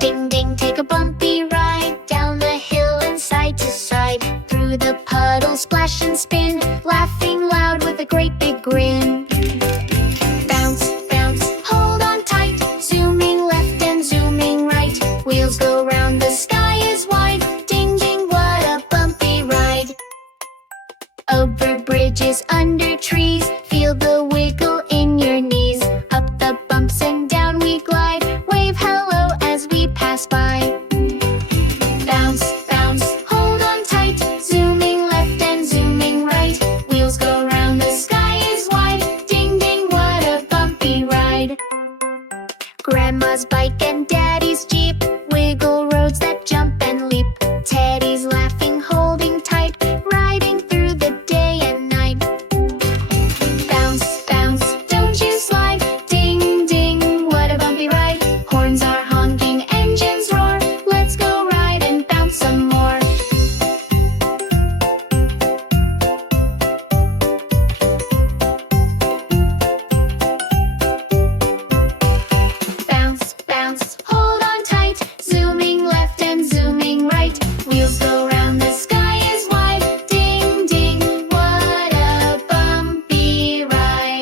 Ding ding, take a bumpy ride down the hill and side to side. Through the puddles, splash and spin, laughing loud with a great big grin. Bounce, bounce, hold on tight, zooming left and zooming right. Wheels go round, the sky is wide. Ding ding, what a bumpy ride. Over bridges, under trees, feel the wiggle in your knees. Up the bumps and down we glide, wave hello as we pass by. Bounce, bounce, hold on tight, zooming left and zooming right. Wheels go round, the sky is wide. Ding ding, what a bumpy ride. Grandma's bike